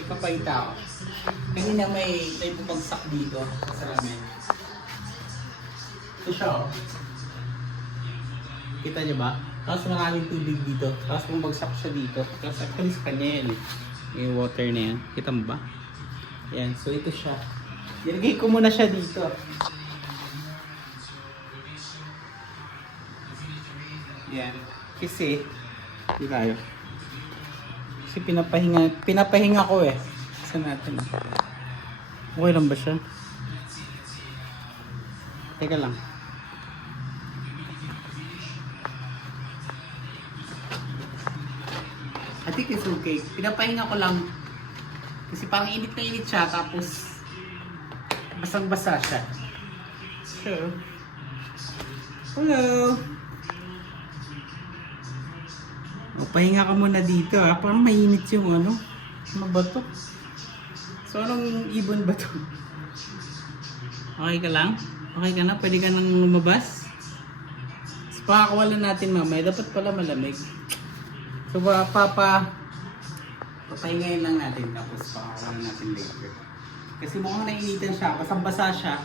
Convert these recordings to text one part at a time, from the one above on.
May papayita ako. Kanina may bumagsak dito sa salamin. Ito siya oh. Kita niyo ba? Tapos maraming tubig dito. Tapos bumagsak siya dito. Tapos actually sa kanya yan eh. Yung water na yan. Kita mo ba? Yan. So ito siya. Nilagay ko muna siya dito. Yan. Kasi, di tayo. Kasi pinapahinga ko eh. Saan natin? Okay lang ba siya? Teka lang. I think it's okay. Pinapahinga ko lang. Kasi parang init na init siya. Tapos, basang-basa siya. So, hello! O, pahinga ka muna dito ha. Parang mainit yung ano. Ano ba to? So, anong ibon ba to? Okay ka lang? Okay ka na? Pwede ka nang lumabas? So, pakakawalan natin mamaya. Dapat pala malamig. So, papahingayin lang natin. Tapos, pakakawalan natin later. Kasi mukhang nainitan siya. Basang-basa siya.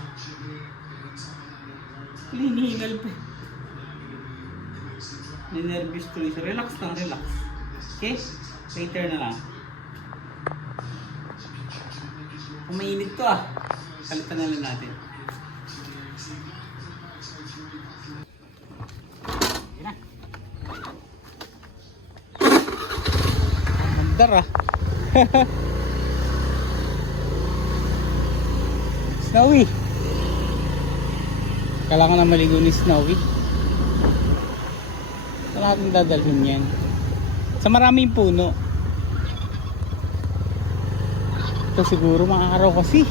Hinihingal pa. Ninervous tuloy siya. Relax lang, relax. Okay? Later na lang. Kung mainit to ah. Kalitan na lang natin. Yan na. Mandar ah. Snowy. Kailangan na maligo ni Snowy. Saan natin dadalhin yan? Sa maraming puno. Ito siguro mga araw kasi.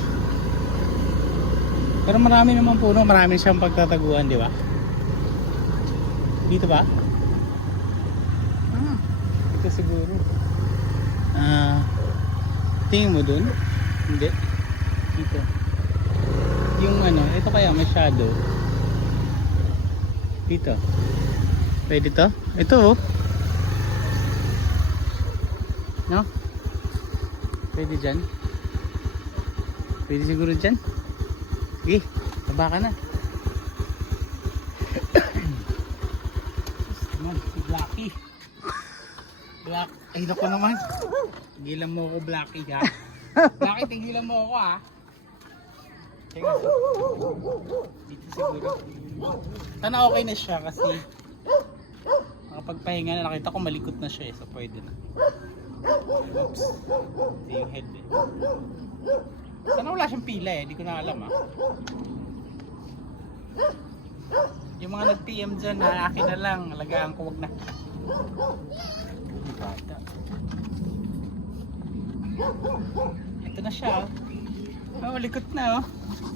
Pero marami naman puno. Marami siyang pagtataguan, di ba? Dito ba? Ito siguro. Tingin mo dun? Hindi. Dito. Yung ano, ito kaya masyado. Dito. Pwede to? Ito oh. No? Pwede dyan. Pwede siguro dyan. Sige, taba ka na. Naman, si Blacky. Black, ay naku naman. Tigilan mo ako Blacky ha. Blacky, tigilan mo ako ha. Teka, dito siguro. Sana okay na siya kasi nakapagpahinga na, nakita ko malikot na siya eh, so pwede na. Oops. Ito yung head eh. Sana wala siyang pila eh, di ko na alam ah. Yung mga nag-PM dyan na akin na lang, alagaan ko, wag na. Bata. Ito na siya oh. Oh, likot na oh.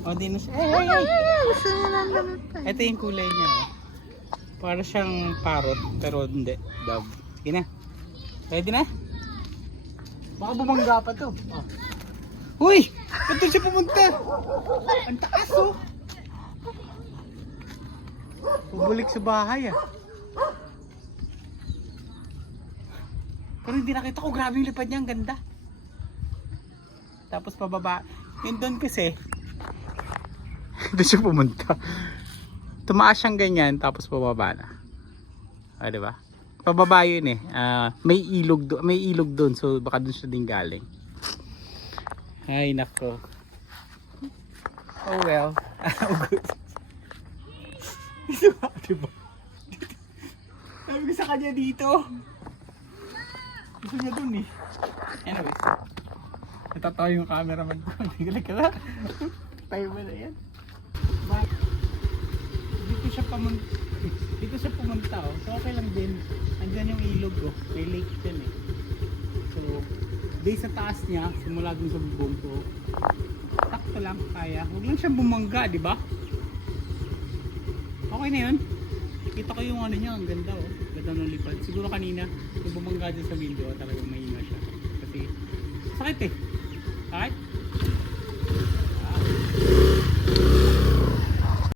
Oh, di na siya. Ito yung kulay niya oh. Para siyang parrot, pero hindi. Dove. Sige na. Ready na? Baka bumangga pa to. Oh. Uy! Ito siya pumunta! Ang taas oh! Pubulik sa bahay ah. Pero hindi nakita ko, grabe yung lipad niya, ang ganda. Tapos pababa. Yun doon kasi, doon siya pumunta. Tumaas siyang ganyan, tapos pababa na. Ah, diba? Pababa yun eh. May ilog doon, so baka doon siya din galing. Ay nako. Oh well. Oh good. Diba? Sabi ko sa kanya dito. Gusto niya dun eh. Anyways. Natatawa yung cameraman ko. Galing ka na. Tayo mo na yan. Dito siya pumunta oh. So okay lang din. Andyan yung ilog oh. May lake dyan eh. So base sa taas niya, simula dun sa bubong ko. Takto lang, kaya. Huwag lang siyang bumangga, di ba? Okay na yun. Kita ko yung ano niya, ang ganda oh. Ganda ng lipad. Siguro kanina, yung bumangga dyan sa window, talagang mahina siya. Kasi, sakit eh. Sakit?